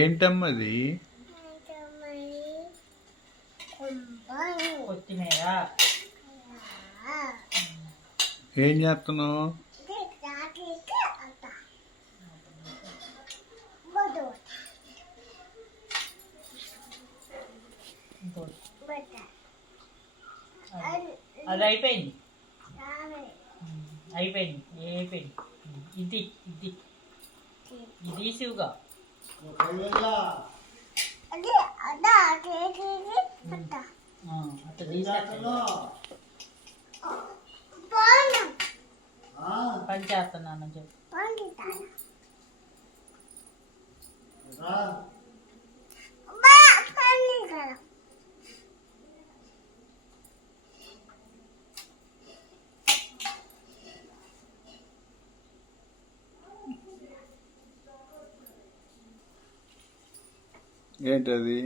ఏంటమ్మది? కొత్తిమీర. ఏం చేస్తున్నావు? అది అయిపోయింది. అయిపోయింది. ఇది ఇది ఇది శివుగా అట్లా తీసేస్తున్నా. పని చేస్తున్నాను చెప్పు. ఏంటది?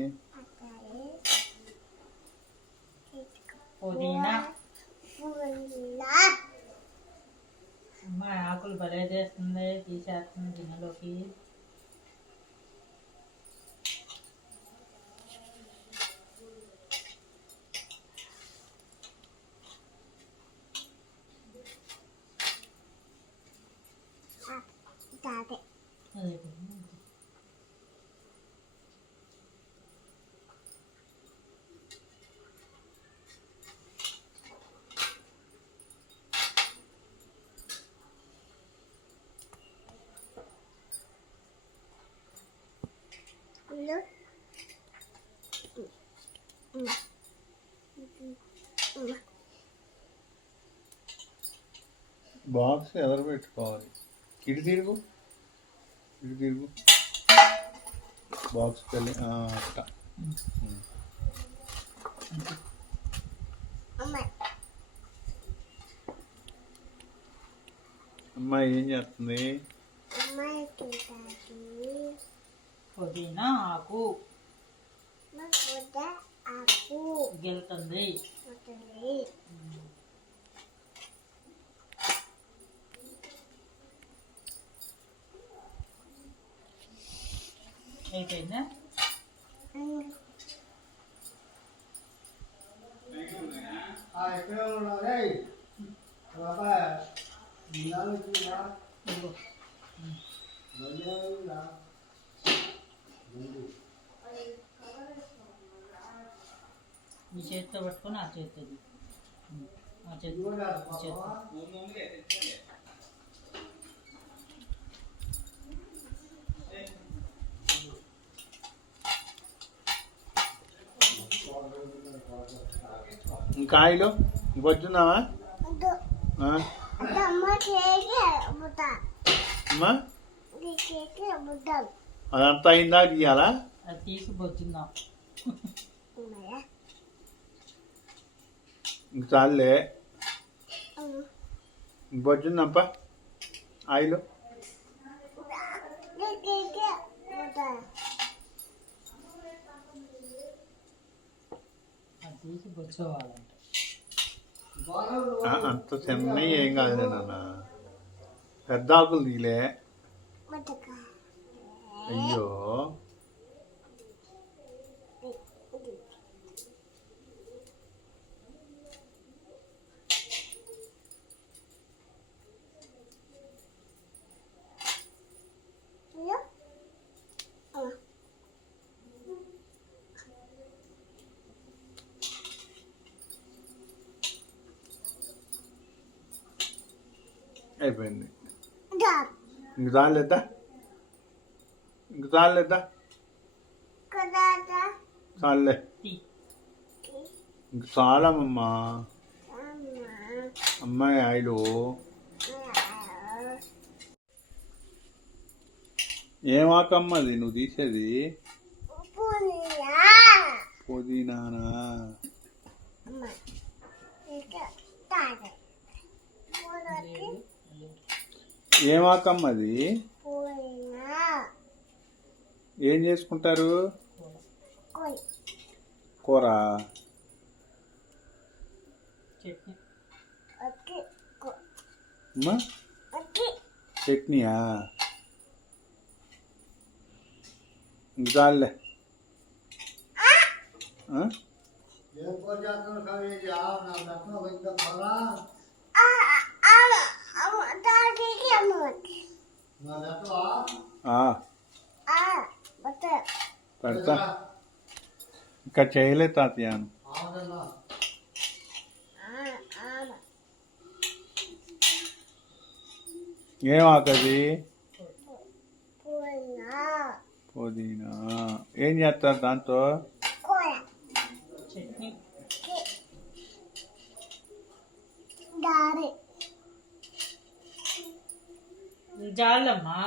పుదీనా. అమ్మ ఆకులు భలే చేస్తుంది, తీసేస్తుంది గిన్నెలోకి. బాక్స్ ఎవరు పెట్టుకోవాలి? ఇటు తిరుగు, ఇటు తిరుగు. బాక్స్ వెళ్ళి అట్ట. అమ్మాయి ఏం చేస్తుంది? పుదీనా ఆకు గెలుతుంది. అయిపోయిందా? ఈ చేతితో పట్టుకొని ఆ చేతితో కాయలు ఇంకొచ్చున్నావా? అదంతా అయిందా? తీయాలా? అది తీసి బొచ్చుందాం. ఇంక చాలులే. ఇంకొచ్చుందప్ప ఆయిలు. తీసి బొచ్చుకోవాలంట. అంత చిన్నవి ఏం కాదులే నాన్న, పెద్ద ఆకులు తీలే. అయ్యో అయిపోయింది. ఇంక చాలేద్దా? ఇంక చాలేద్దా? చాలే. ఇంక చాలమ్మా. అమ్మాయి ఆయిలు ఏమాకమ్మది నువ్వు తీసేది? పుదీనానా? ఏమాకమ్మది? ఏం చేసుకుంటారు? కూర. అమ్మా చట్నీయా ఇంక చాలులే పెడతా ఇంకా చేయలేదు తాతయ్య ఏం ఆకది పుదీనా ఏం చేస్తారు దాంతో చట్నీ ఇది చాలమ్మా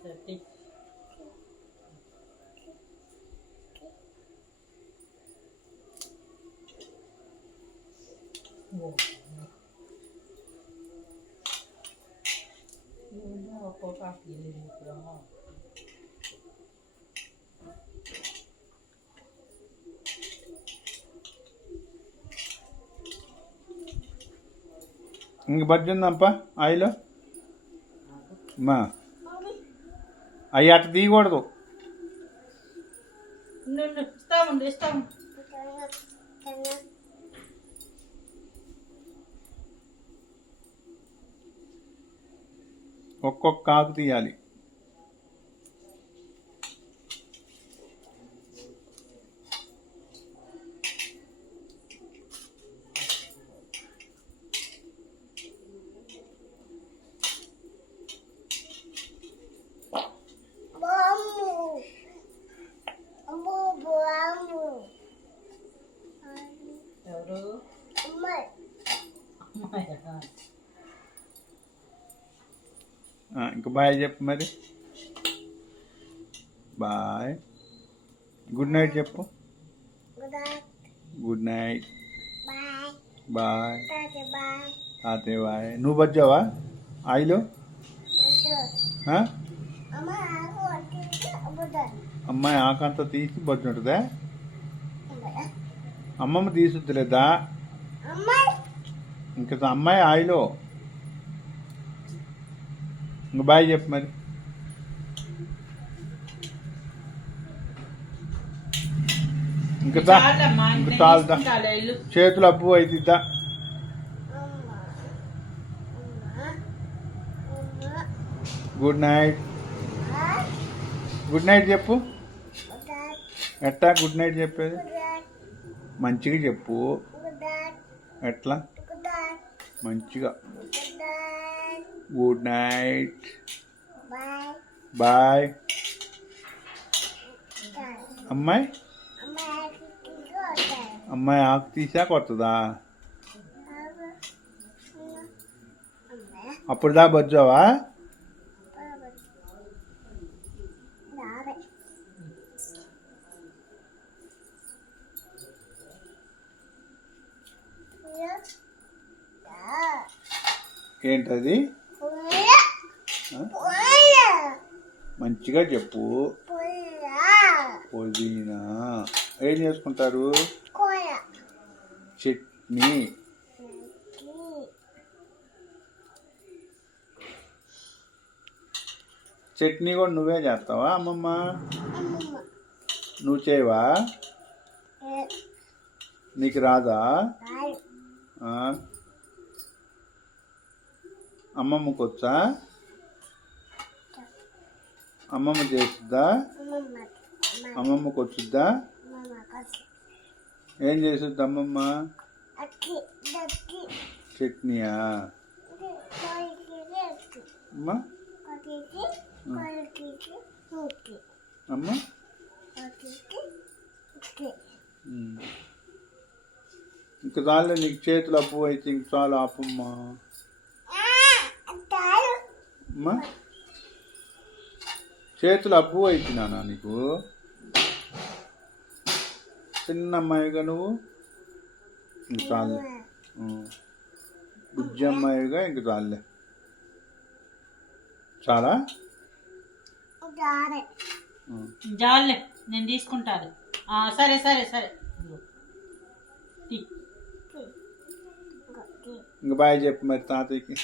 చట్నీ ఒక్కొక్క ఇంక పట్టిందప్ప ఆయిల్ అమ్మా అవి అట్ట తీయకూడదు ఇస్తాము ఒక్కొక్క ఆకు తీయాలి ఎవరు ఇంకా బాయ్ చెప్పు మరి బాయ్ గుడ్ నైట్ చెప్పు గుడ్ నైట్ బాయ్ తాతయ్య బాయ్ నువ్వు వచ్చావా ఆయిలు అమ్మాయి ఆకంతా తీసి బొచ్చుంటుందా అమ్మమ్మ తీసుద్దులేదా ఇంకా అమ్మాయి ఆయిలు ఇంక బాయ్ చెప్పు మరి ఇంకా చాలుదా చేతులు అప్పు అవుతుందా గుడ్ నైట్ గుడ్ నైట్ చెప్పు ఎట్లా గుడ్ నైట్ చెప్పేది మంచిగా చెప్పు ఎట్లా మంచిగా గుడ్ నైట్ బాయ్ అమ్మాయి అమ్మాయి ఆకు తీసాక వస్తుందా అప్పుడు దా బొజ్జావా ఏంటది మంచిగా చెప్పు పుదీనా ఏం చేసుకుంటారు చట్నీ చట్నీ కూడా నువ్వే చేస్తావా అమ్మమ్మ నువ్వు చేయవా నీకు రాదా అమ్మమ్మకు వచ్చా అమ్మమ్మ చేస్తుందా అమ్మమ్మకు వచ్చుద్దా ఏం చేస్తుంది అమ్మమ్మ చట్నీయా అమ్మా అమ్మ ఇంక చాలే నీకు చేతులు అప్పు అయితే ఇంక చాలు ఆపమ్మా అమ్మా చేతులు అప్పు అవుతున్నానా నీకు చిన్న అమ్మాయిగా నువ్వు ఇంక చాలే బుజ్జి అమ్మాయిగా ఇంక చాలే చాలా జాలే నేను తీసుకుంటాను సరే సరే సరే ఇంక బాయ్ చెప్పు మరి తాతయ్యకి.